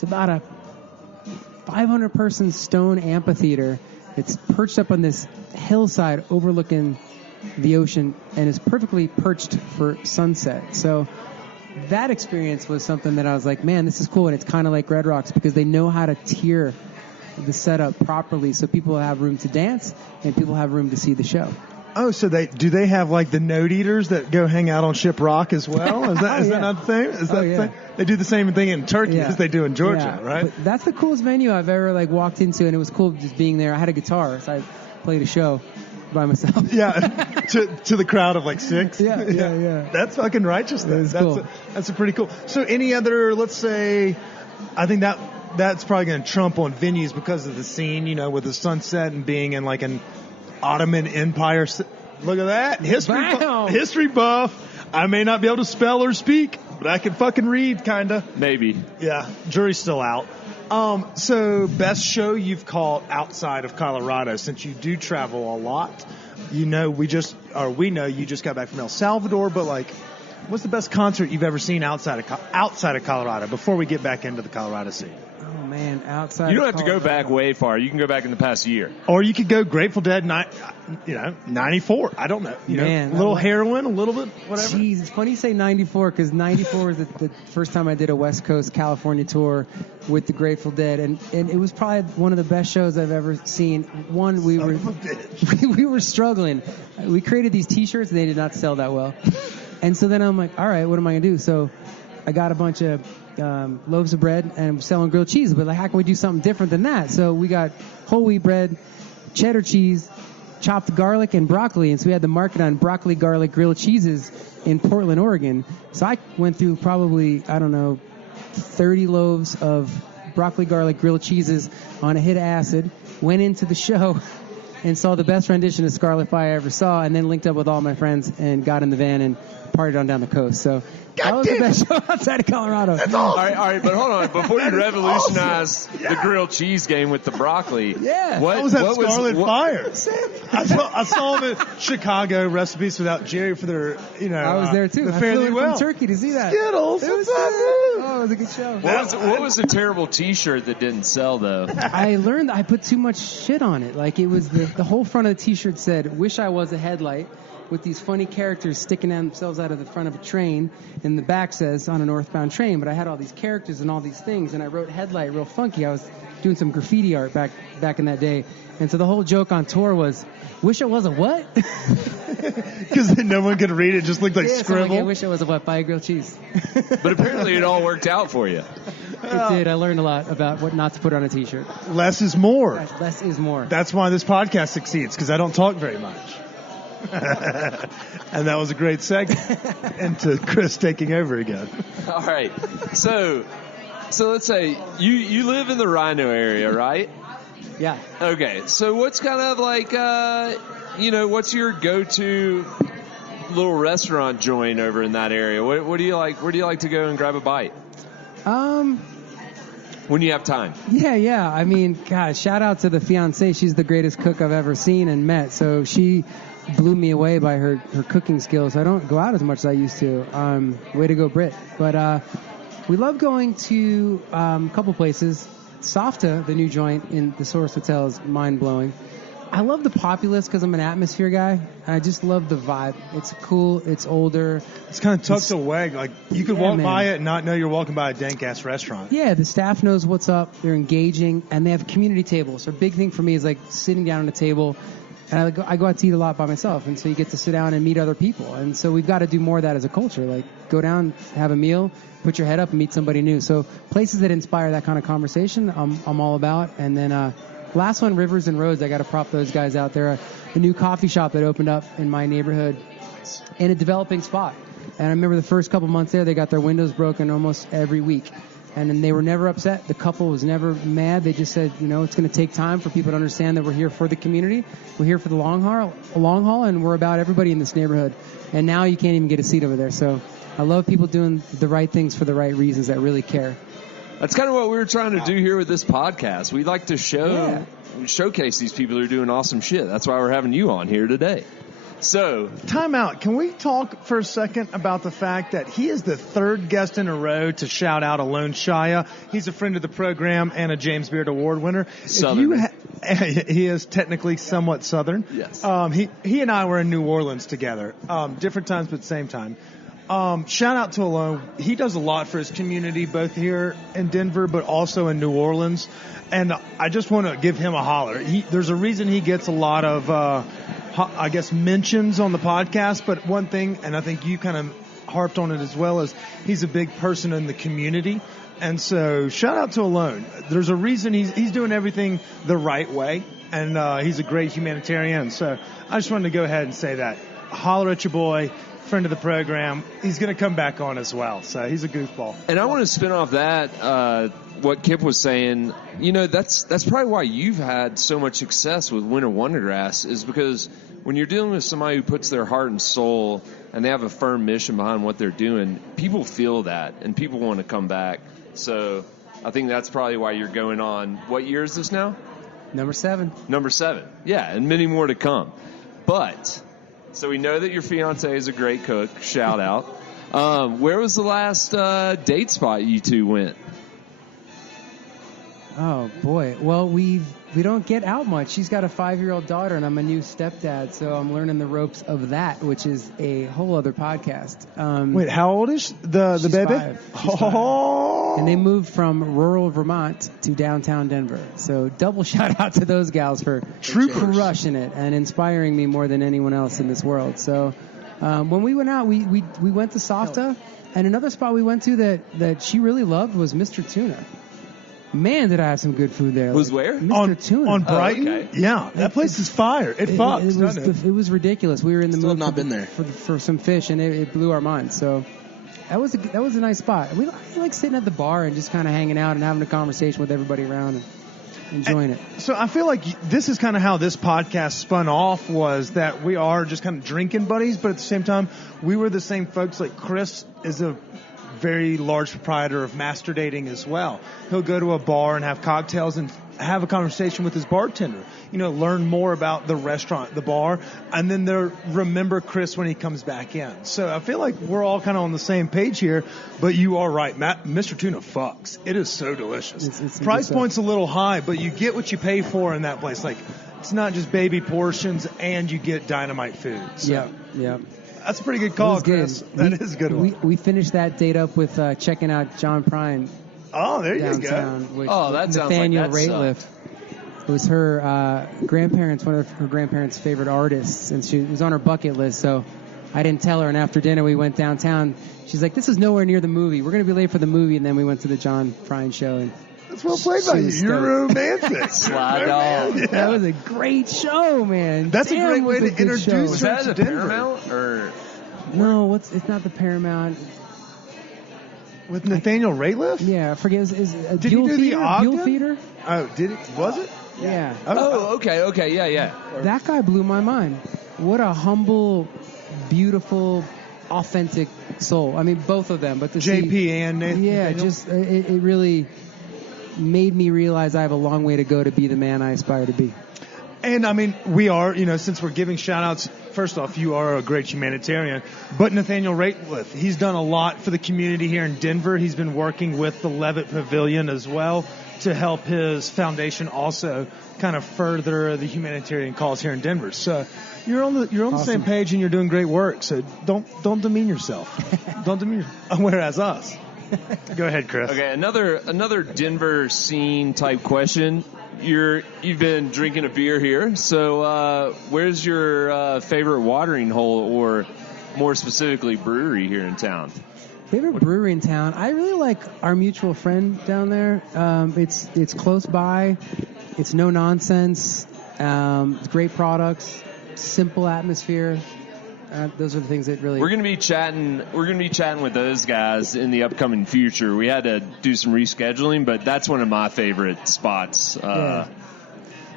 It's about a 500-person stone amphitheater. It's perched up on this hillside overlooking the ocean and is perfectly perched for sunset. So that experience was something that I was like, man, this is cool. And it's kind of like Red Rocks because they know how to tier the setup properly so people have room to dance and people have room to see the show. Oh, so do they have like the note eaters that go hang out on Ship Rock as well? Is that that not the thing? Is that the thing? They do the same thing in Turkey as they do in Georgia, right? But that's the coolest venue I've ever like walked into, and it was cool just being there. I had a guitar, so I played a show by myself. Yeah, to the crowd of like 6. Yeah. That's fucking righteousness. Cool. That's pretty cool. So any other, let's say, I think that's probably going to trump on venues because of the scene, you know, with the sunset and being in like an Ottoman Empire. Look at that. History buff. I may not be able to spell or speak, but I can fucking read, kind of. Maybe. Yeah. Jury's still out. So best show you've called outside of Colorado, since you do travel a lot. You know, we know you just got back from El Salvador, but like, what's the best concert you've ever seen outside of Colorado before we get back into the Colorado scene? Oh man, outside. You don't have to go back way far. You can go back in the past year. Or you could go Grateful Dead, 94. I don't know. A little heroin, a little bit, whatever. Jeez, it's funny you say 94 because 94 is the first time I did a West Coast California tour with the Grateful Dead, and it was probably one of the best shows I've ever seen. One, we were struggling. We created these T-shirts and they did not sell that well, and so then I'm like, all right, what am I gonna do? So I got a bunch of loaves of bread and I'm selling grilled cheese, but like, how can we do something different than that? So we got whole wheat bread, cheddar cheese, chopped garlic, and broccoli. And so we had the market on broccoli, garlic, grilled cheeses in Portland, Oregon. So I went through probably, 30 loaves of broccoli, garlic, grilled cheeses on a hit of acid, went into the show and saw the best rendition of Scarlet Fire I ever saw, and then linked up with all my friends and got in the van and partied on down the coast. So that was the best show outside of Colorado. That's awesome. All right, but hold on. Before you revolutionize the grilled cheese game with the broccoli, that was Scarlet Fire. I saw them at Chicago Recipes Without Jerry for their, I was there too. The I Fairly flew in Well. from Turkey to see that. Skittles. It was a good show. What was the terrible T-shirt that didn't sell though? I learned I put too much shit on it. Like it was the whole front of the T-shirt said, "Wish I was a headlight," with these funny characters sticking themselves out of the front of a train, and the back says on a northbound train. But I had all these characters and all these things, and I wrote headlight real funky. I was doing some graffiti art back in that day, and so the whole joke on tour was, "Wish I was a what?" Because no one could read it. Just looked like scribble. So I wish I was a what? Buy a grilled cheese. But apparently it all worked out for you. It did. I learned a lot about what not to put on a T-shirt. Less is more. Less is more. That's why this podcast succeeds, because I don't talk very much. And that was a great segment into Chris taking over again. All right. So let's say you live in the Rhino area, right? Yeah. Okay. So what's kind of like, what's your go-to little restaurant joint over in that area? What do you like? Where do you like to go and grab a bite? When you have time. Yeah. I mean, God, shout out to the fiancée. She's the greatest cook I've ever seen and met. So she blew me away by her cooking skills. I don't go out as much as I used to. Way to go, Britt. But we love going to a couple places. Softa, the new joint in the Source Hotel, is mind-blowing. I love the Populous because I'm an atmosphere guy. And I just love the vibe. It's cool. It's older. It's kind of tucked away. Like, you could walk by it and not know you're walking by a dank-ass restaurant. Yeah, the staff knows what's up. They're engaging. And they have community tables. So a big thing for me is, like, sitting down at a table. And I go out to eat a lot by myself. And so you get to sit down and meet other people. And so we've got to do more of that as a culture. Like, go down, have a meal, put your head up, and meet somebody new. So places that inspire that kind of conversation, I'm all about. And then last one, Rivers and Roads. I got to prop those guys out there. A new coffee shop that opened up in my neighborhood in a developing spot. And I remember the first couple months there, they got their windows broken almost every week. And then they were never upset. The couple was never mad. They just said, it's going to take time for people to understand that we're here for the community. We're here for the long haul, and we're about everybody in this neighborhood. And now you can't even get a seat over there. So I love people doing the right things for the right reasons that really care. That's kind of what we were trying to do here with this podcast. We'd like to showcase these people who are doing awesome shit. That's why we're having you on here today. So, time out. Can we talk for a second about the fact that he is the third guest in a row to shout out Alone Shia? He's a friend of the program and a James Beard Award winner. Southern. He is technically somewhat Southern. Yes. He and I were in New Orleans together. Different times, but same time. Shout out to Alone. He does a lot for his community, both here in Denver, but also in New Orleans. And I just want to give him a holler. There's a reason he gets a lot of, I guess, mentions on the podcast. But one thing, and I think you kind of harped on it as well, is he's a big person in the community. And so shout out to Alone. There's a reason he's doing everything the right way. And he's a great humanitarian. So I just wanted to go ahead and say that. Holler at your boy. Friend of the program. He's going to come back on as well. So he's a goofball. And I want to spin off that, what Kip was saying. You know, that's probably why you've had so much success with Winter Wondergrass, is because when you're dealing with somebody who puts their heart and soul and they have a firm mission behind what they're doing, people feel that and people want to come back. So I think that's probably why you're going on. What year is this now? Number 7. Number 7. Yeah, and many more to come. But... so we know that your fiance is a great cook. Shout out. Where was the last date spot you two went? Oh boy. Well, we don't get out much. She's got a 5-year-old daughter, and I'm a new stepdad, so I'm learning the ropes of that, which is a whole other podcast. Wait, how old is the baby? 5. She's 5. And they moved from rural Vermont to downtown Denver. So double shout out to those gals for crushing it and inspiring me more than anyone else in this world. So when we went out, we went to Softa, and another spot we went to that she really loved was Mr. Tuna. Man, did I have some good food there. Was where? Mr. Tuna. On Brighton? Oh, okay. Yeah, that place is fire. It fucks, it was ridiculous. We were in the mood not been there. for some fish, and it blew our minds. So that was a nice spot. We like sitting at the bar and just kind of hanging out and having a conversation with everybody around and enjoying it. So I feel like this is kind of how this podcast spun off, was that we are just kind of drinking buddies, but at the same time, we were the same folks. Like Chris is a very large proprietor of Master Dating as well. He'll go to a bar and have cocktails and have a conversation with his bartender. You know, learn more about the restaurant, the bar, and then they'll remember Chris when he comes back in. So I feel like we're all kind of on the same page here, but you are right. Mr. Tuna fucks. It is so delicious. It's Price point's a little high, but you get what you pay for in that place. Like, it's not just baby portions, and you get dynamite food. So. Yeah. That's a pretty good call, Chris. That is a good one. We finished that date up with checking out John Prine. Oh, there you downtown, go. Which, that sounds Nathaniel like that Rateliff. It was her grandparents, one of her grandparents' favorite artists, and she was on her bucket list. So I didn't tell her, and after dinner we went downtown. She's like, "This is nowhere near the movie. We're going to be late for the movie." And then we went to the John Prine show. And that's well played by you. You're romantic. Slide dog. Yeah. That was a great show, man. That's Damn, a great way was a to good introduce show. her Was that to a Denver. Paramount or? No, it's not the Paramount. With Nathaniel Rateliff? Yeah, I forget. Is a Did he Buell do the Theater? Ogden? Buell Theater? Oh, did it? Was it? Yeah. Oh, okay, yeah. That guy blew my mind. What a humble, beautiful, authentic soul. I mean, both of them. But to JP see, and Nathan. yeah, Nathaniel? just it really made me realize I have a long way to go to be the man I aspire to be. And I mean, we are, since we're giving shout outs, first off, you are a great humanitarian, but Nathaniel Rateliff, he's done a lot for the community here in Denver. He's been working with the Levitt Pavilion as well to help his foundation also kind of further the humanitarian cause here in Denver. So you're on the same page and you're doing great work. So don't demean yourself. Don't demean yourself. Whereas us. Go ahead, Chris. Okay, another Denver scene type question. You've been drinking a beer here, so where's your favorite watering hole, or more specifically brewery here in town? Favorite brewery in town? I really like our mutual friend down there. It's close by. It's no nonsense. It's great products. Simple atmosphere. Those are the things that really. We're gonna be chatting with those guys in the upcoming future. We had to do some rescheduling, but that's one of my favorite spots. Hot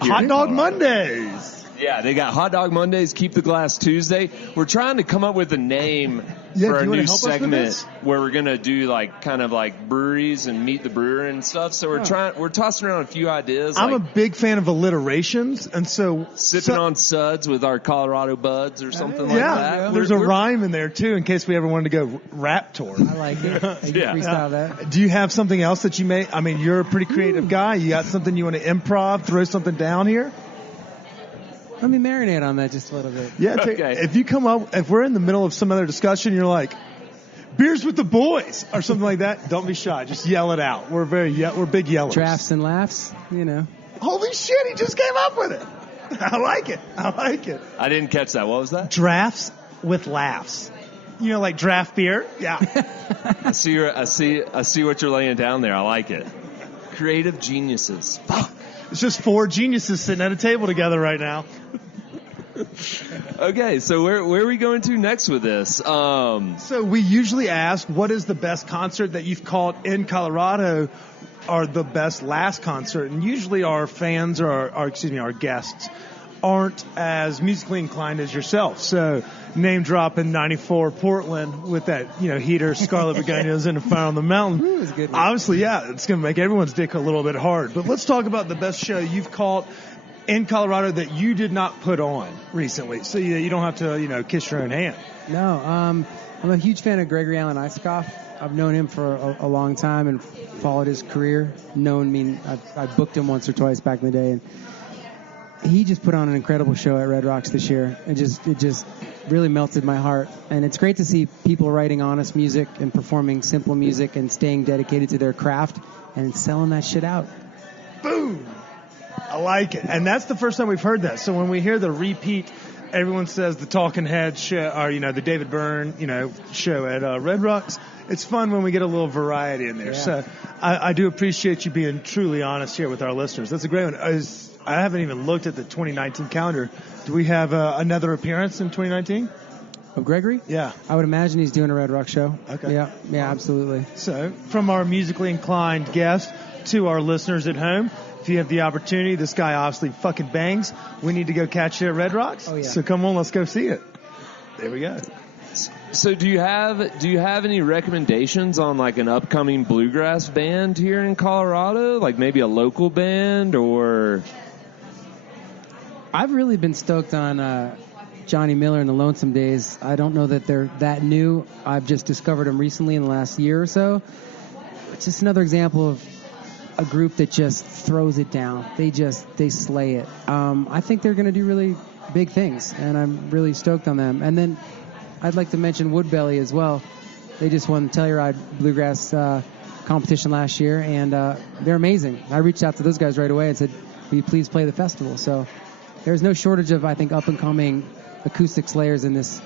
Dog Mondays. Yeah, they got Hot Dog Mondays, Keep the Glass Tuesday. We're trying to come up with a name Yeah, for do our you wanna new help us with segment this? where we're gonna do like kind of like breweries and meet the brewer and stuff. So we're tossing around a few ideas. I'm like a big fan of alliterations, and so sipping on suds with our Colorado buds or something like yeah, that. there's a rhyme in there too, in case we ever wanted to go rap tour. I like it. You Yeah. freestyle that. Do you have something else that you may? I mean, you're a pretty creative guy. You got something you want to improv, throw something down here? Let me marinate on that just a little bit. Yeah. Okay. If you come up, if we're in the middle of some other discussion, you're like, beers with the boys or something like that, don't be shy. Just yell it out. We're big yellers. Drafts and laughs, Holy shit, he just came up with it. I like it. I didn't catch that. What was that? Drafts with laughs. Like draft beer? Yeah. I see what you're laying down there. I like it. Creative geniuses. Fuck. It's just four geniuses sitting at a table together right now. Okay, so where are we going to next with this? So we usually ask, what is the best concert that you've caught in Colorado, or the best last concert? And usually our fans or our guests aren't as musically inclined as yourself. So name drop in 94 Portland with that, heater, Scarlet Begonias and a Fire on the Mountain. Ooh, it was a good one. Obviously, yeah, it's going to make everyone's dick a little bit hard. But let's talk about the best show you've caught in Colorado that you did not put on recently. So you don't have to, kiss your own hand. No, I'm a huge fan of Gregory Allen Eiskoff. I've known him for a long time and followed his career. I booked him once or twice back in the day, and he just put on an incredible show at Red Rocks this year. It just really melted my heart. And it's great to see people writing honest music and performing simple music and staying dedicated to their craft and selling that shit out. Boom! I like it. And that's the first time we've heard that. So when we hear the repeat, everyone says the Talking Heads show, or, the David Byrne, show at Red Rocks. It's fun when we get a little variety in there. Yeah. So I do appreciate you being truly honest here with our listeners. That's a great one. I haven't even looked at the 2019 calendar. Do we have another appearance in 2019? Of Gregory? Yeah. I would imagine he's doing a Red Rock show. Okay. Yeah, absolutely. So from our musically inclined guest to our listeners at home, if you have the opportunity, this guy obviously fucking bangs. We need to go catch it at Red Rocks. Oh, yeah. So come on, let's go see it. There we go. So do you have any recommendations on like an upcoming bluegrass band here in Colorado? Like maybe a local band or... I've really been stoked on Johnny Miller and the Lonesome Days. I don't know that they're that new. I've just discovered them recently in the last year or so. It's just another example of a group that just throws it down. They slay it. I think they're going to do really big things, and I'm really stoked on them. And then I'd like to mention Woodbelly as well. They just won the Telluride Bluegrass competition last year, and they're amazing. I reached out to those guys right away and said, will you please play the festival? So there's no shortage of, I think, up-and-coming acoustic slayers in this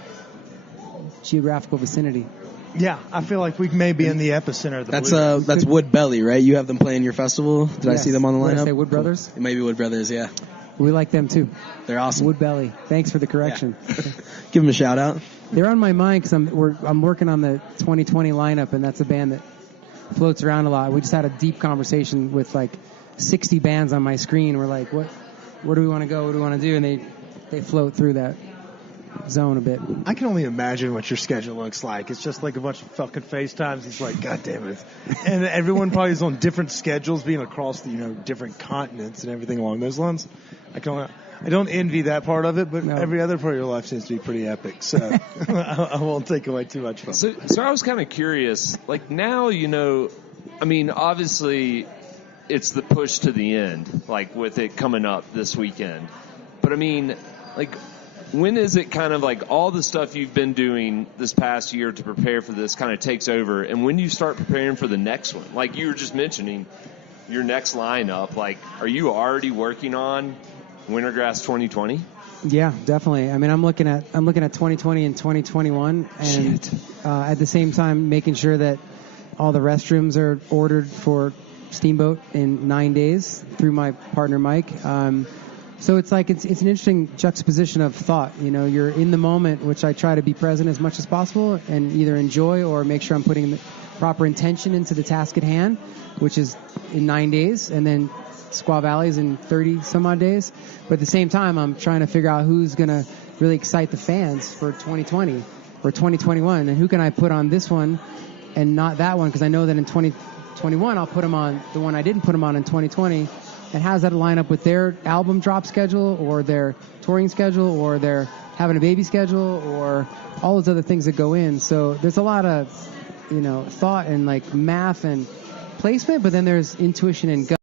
geographical vicinity. Yeah, I feel like we may be in the epicenter of the That's bluegrass. that's Woodbelly, right? You have them playing your festival. Did I Yes. see them on the What did I lineup? say, Wood Brothers? It may be Wood Brothers, yeah. We like them too. They're awesome. Woodbelly. Thanks for the correction. Give them a shout out. They're on my mind because I'm working on the 2020 lineup, and that's a band that floats around a lot. We just had a deep conversation with like 60 bands on my screen. We're like, where do we want to go? What do we want to do? And they float through that zone a bit. I can only imagine what your schedule looks like. It's just like a bunch of fucking FaceTimes. It's like, God damn it. And everyone probably is on different schedules, being across the, different continents and everything along those lines. I don't envy that part of it, but No. every other part of your life seems to be pretty epic. So I won't take away too much from it. So I was kind of curious. Like now, obviously it's the push to the end, like with it coming up this weekend. But when is it kind of like all the stuff you've been doing this past year to prepare for this kind of takes over, and when do you start preparing for the next one? Like you were just mentioning your next lineup, like are you already working on Wondergrass 2020? Yeah, definitely. I mean, I'm looking at 2020 and 2021, and at the same time making sure that all the restrooms are ordered for Steamboat in 9 days through my partner Mike. So it's like it's an interesting juxtaposition of thought. You're in the moment, which I try to be present as much as possible and either enjoy or make sure I'm putting the proper intention into the task at hand, which is in 9 days, and then Squaw Valley's in 30 some odd days. But at the same time, I'm trying to figure out who's going to really excite the fans for 2020 or 2021, and who can I put on this one and not that one, because I know that in 2021 I'll put them on the one I didn't put them on in 2020. And how does that line up with their album drop schedule or their touring schedule or their having a baby schedule or all those other things that go in? So there's a lot of, thought and like math and placement, but then there's intuition and gut.